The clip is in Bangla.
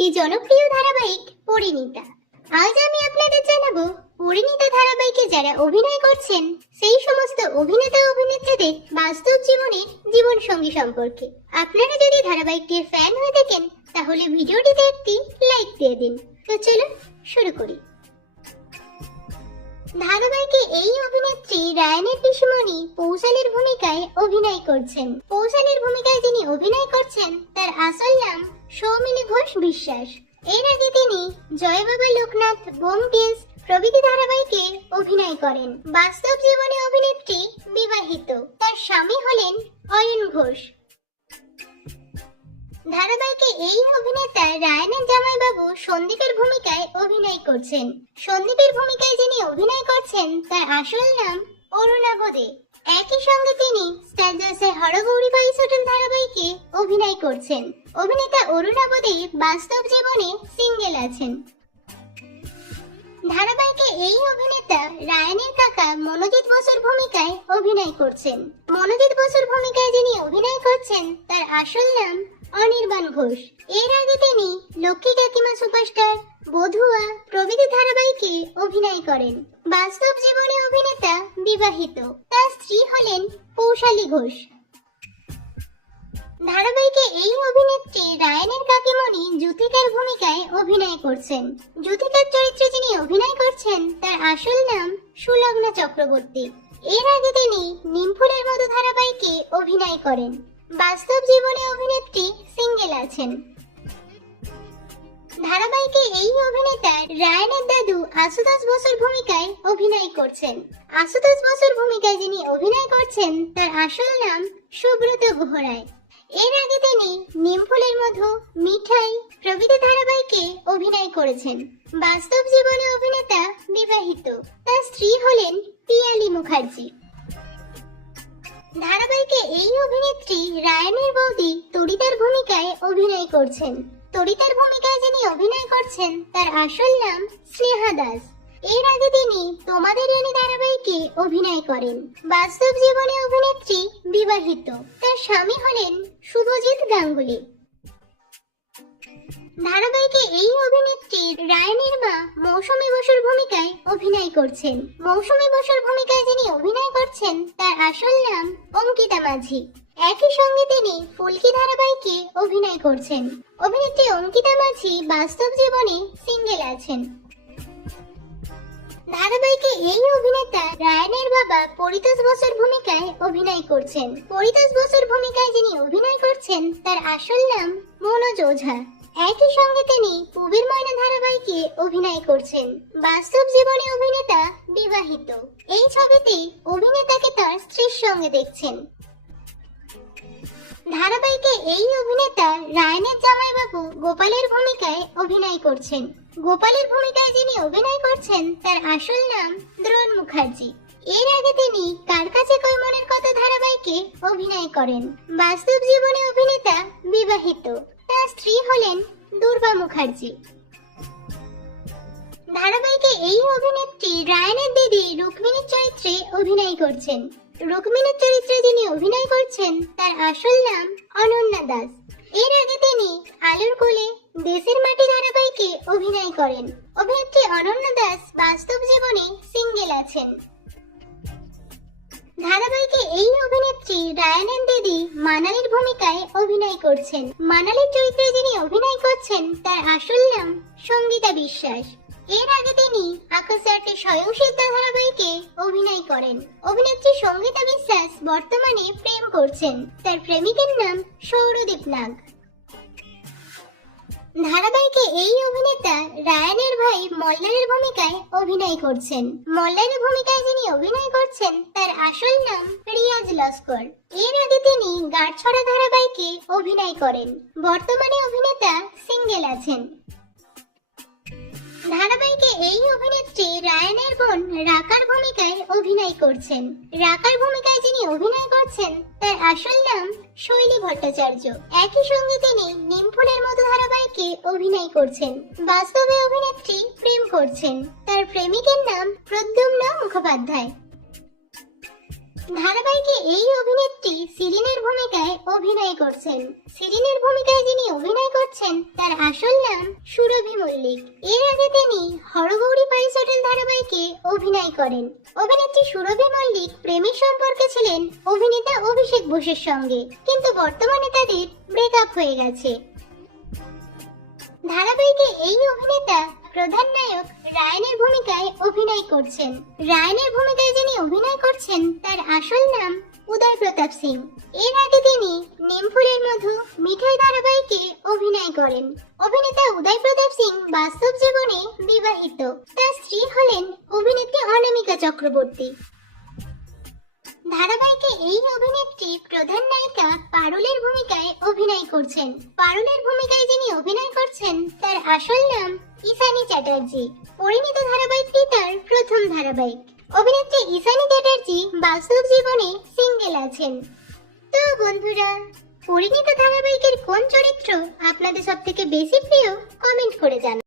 একটি জনপ্রিয় ধারাবাহিক পরিণীতা। আজ আমি আপনাদের জানাবো পরিণীতা ধারাবাহিকে যারা অভিনয় করছেন সেই সমস্ত অভিনেতা ও অভিনেত্রীদের বাস্তব জীবনের জীবন সঙ্গী সম্পর্কে। আপনারা যদি ধারাবাহিকটির ফ্যান হয়ে থাকেন তাহলে ভিডিওটিতে একটি লাইক দিয়ে দিন। তো চলুন শুরু করি। ধারাবাহিকে এই অভিনেত্রী রায়ানের পিসিমণি পৌশালীর ভূমিকায় অভিনয় করছেন। পৌশালীর ভূমিকায় যিনি অভিনয় করছেন তার আসল নাম সৌমিনী ঘোষ বিশ্বাস। এর আগে তিনি জয় বাবা লোকনাথ, ব্যোমকেশ প্রভৃতি ধারাবাহিকে অভিনয় করেন। বাস্তব জীবনে অভিনেত্রী বিবাহিত, তার স্বামী হলেন অয়ন ঘোষ। ধারাবাহিকে এই অভিনেতা রায়ানের জামাইবাবু সন্দীপের ভূমিকায় অভিনয় করছেন। সন্দীপের ভূমিকায় যিনি অভিনয় করছেন তার আসল নাম অরুণাভ দে। একই সঙ্গে তিনি স্টার জলসায় হরগৌরী বাইস হোটেল ধারাবাহিকে অভিনয় করছেন। অভিনেতা অরুণাভ দে বাস্তব জীবনে সিঙ্গেল আছেন। ধারাবাহিকে এই অভিনেতা রায়ানের কাকা মনোজিৎ বসুর ভূমিকায় অভিনয় করছেন। মনোজিৎ বসুর ভূমিকায় যিনি অভিনয় করছেন তার আসল নাম অনির্বাণ ঘোষ। এর আগে তিনি লক্ষ্মী কাকিমা সুপারস্টার, বধুয়া প্রভৃতি ধারাবাহিকে অভিনয় করেন। বাস্তব জীবনে অভিনেতা বিবাহিত, তার স্ত্রী হলেন পৌশালী ঘোষ। ধারাবাহিকে এই অভিনেত্রী রায়ানের কাকিমণি জ্যোতিকার ভূমিকায় অভিনয় করছেন। জ্যোতিকার চরিত্রে যিনি অভিনয় করছেন তার আসল নাম সুলগ্না চক্রবর্তী। এর আগে তিনি নিমফুলের মতো ধারাবাহিকে অভিনয় করেন। বাস্তব জীবনে অভিনেত্রী সিঙ্গেল আছেন। ধারাবাহিকে এই অভিনেতা রায়ানের দাদু আশুতোষ বসুর ভূমিকায় অভিনয় করছেন। আশুতোষ বসুর ভূমিকায় যিনি অভিনয় করছেন তার আসল নাম সুব্রত গুহরায়। এর আগে তিনি নিমফুলের মধু, মিঠাই প্রভৃতি ধারাবাহিকে অভিনয় করেছেন। বাস্তব জীবনে অভিনেতা বিবাহিত, তার স্ত্রী হলেন পিয়ালি মুখার্জি। ধারাবাহিকে এই অভিনেত্রী রায়ানের বৌদি তরিতার ভূমিকায় অভিনয় করছেন। তরিতার ভূমিকায় যিনি অভিনয় করছেন তার আসল নাম স্নেহা দাস। এর আগে তিনি তোমাদের রানী ধারাবাহিকে অভিনয় করেন। বাস্তব জীবনে অভিনেত্রী বিবাহিত, তার স্বামী হলেন শুভজিৎ গাঙ্গুলি। ধারাবাহিকে এই অভিনেত্রী রায়ানের মা মৌসুমী বসুর ভূমিকায় অভিনয় করছেন। মৌসুমী বসুর ভূমিকায় যিনি অভিনয় করছেন তার আসল নাম অঙ্কিতা মাঝি। একই সঙ্গে তিনি ফুলকি ধারাবাহিকে অভিনয় করছেন। অভিনেত্রী অঙ্কিতা মাঝি বাস্তব জীবনে সিঙ্গেল আছেন। ধারাবাহিকে এই অভিনেতা রায়ানের বাবা পরিতোষ বসুর ভূমিকায় অভিনয় করছেন। পরিতোষ বসুর ভূমিকায় যিনি অভিনয় করছেন তার আসল নাম মনোজ ওঝা। একই সঙ্গে তিনি পুবের ময়না ধারাবাহিকে অভিনয় করছেন। বাস্তব জীবনে অভিনেতা বিবাহিত। এই ছবিতে অভিনেতাকে তার স্ত্রীর সঙ্গে দেখছেন। ধারাবাহিকে এই অভিনেতা রায়ানের জামাইবাবু গোপালের ভূমিকায় অভিনয় করছেন। গোপালের ভূমিকায় যিনি অভিনয় করছেন তার আসল নাম দ্রোণ মুখার্জি। এর আগে তিনি কার কাছে কই মনের কথা ধারাবাহিকে অভিনয় করেন। বাস্তব জীবনে অভিনেতা বিবাহিত, তার স্ত্রী হলেন দুর্বা মুখার্জি। ধারাবাহিকে এই অভিনেত্রী রায়ানের দিদি রুক্মিণীর চরিত্রে অভিনয় করছেন। রুক্মিণীর চরিত্রে যিনি অভিনয় করছেন তার আসল নাম অনন্যা দাস। এর আগে তিনি আলোর কোলে, দেশের মাটি ধারাবাহিকে অভিনয় করেন। অভিনেত্রী অনন্যা দাস বাস্তব জীবনে সিঙ্গেল আছেন। ধারাবাহিকে এই অভিনেত্রী রায়ানের দিদি মানালির ভূমিকায় অভিনয় করছেন। মানালির চরিত্রে যিনি অভিনয় করছেন তার আসল নাম সঙ্গীতা বিশ্বাস। এর আগে তিনি আকাশ আটে স্বয়ংসিদ্ধা ধারাবাহিকে অভিনয় করেন। অভিনেত্রী সঙ্গীতা বিশ্বাস বর্তমানে প্রেম করছেন। তার প্রেমিকের নাম সৌরদীপ নাগ। ধারাবাহিকে এই অভিনেতা রায়ানের ভাই মল্লারের ভূমিকায় অভিনয় করছেন। মল্লারের ভূমিকায় যিনি অভিনয় করছেন তার আসল নাম রিয়াজ লস্কর। এর আগে তিনি গাঁটছড়া ধারাবাহিকে অভিনয় করেন। বর্তমানে অভিনেতা সিঙ্গেল আছেন। ধারাবাহিকে এই অভিনেত্রী রায়ানের বোন রাকার ভূমিকায় অভিনয় করছেন। রাকার ভূমিকায় যিনি অভিনয় করছেন তার আসল নাম শৈলী ভট্টাচার্য। একই সঙ্গে তিনি নিমফুলের মতো ধারাবাহিকে অভিনয় করছেন। বাস্তবে অভিনেত্রী প্রেম করছেন। তার প্রেমিকের নাম প্রদ্যুম্ন মুখোপাধ্যায়। ধারাবাহিকে এই অভিনেত্রী সিরিনের ভূমিকায় অভিনয় করছেন। সিরিনের ভূমিকায় যিনি অভিনয় করছেন তার আসল নাম সুরভি মল্লিক। এর আগে তিনি হরগৌরী পাইস হোটেল ধারাবাহিকে অভিনয় করেন। অভিনেত্রী সুরভি মল্লিক প্রেমের সম্পর্কে ছিলেন অভিনেতা অভিষেক বোসের সঙ্গে, কিন্তু বর্তমানে তাদের ব্রেকআপ হয়ে গেছে। ধারাবাহিকে এই অভিনেতা প্রধান নায়ক রায়ানের ভূমিকায় অভিনয় করছেন। রায়ানের ভূমিকায় যিনি অভিনয় করছেন তার আসল নাম উদয় প্রতাপ সিং। এর আগে তিনি নিমফুলের মধু, মিঠাই ধারাবাহিকে অভিনয় করেন। অভিনেতা উদয় প্রতাপ সিং বাস্তব জীবনে বিবাহিত। তার স্ত্রী হলেন অভিনেত্রী অনামিকা চক্রবর্তী। ধারাবাহিকে এই অভিনেত্রী প্রধান নায়িকা পারুলের ভূমিকায় অভিনয় করছেন। পারুলের ভূমিকায় যিনি অভিনয় করছেন তার আসল নাম ঈশানী চ্যাটার্জি। পরিণীত ধারাবাহিকটি তার প্রথম ধারাবাহিক। অভিনেত্রী ঈশানী চ্যাটার্জি বাস্তব জীবনে সিঙ্গেল আছেন। তো বন্ধুরা, পরিণীত ধারাবাহিকের কোন চরিত্র আপনাদের সবথেকে বেশি প্রিয় কমেন্ট করে জানান।